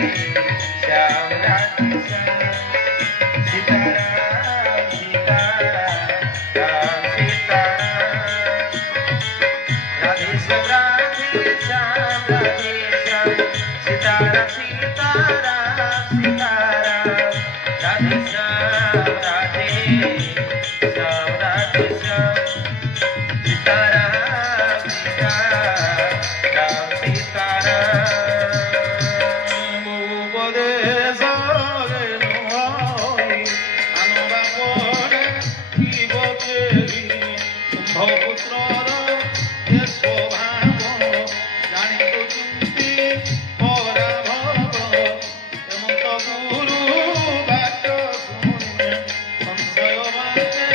श्याम राधे श्याम सीताराम सीताराम सीताराम राधे श्याम राधे श्याम सीताराम सीताराम सीताराम राधे श्याम राधे श्याम राधे श्याम सीताराम सीताराम सीताराम উপদেশ আনবা পরে জীব পুত্রর এ স্বভাব জানিত চিন্তি পরাভব হেমন্ত গুরু বাক্য শুনে সংশয় বাঁচে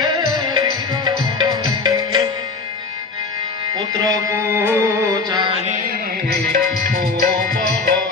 পুত্রକୁ ଚାହିଁ ଓ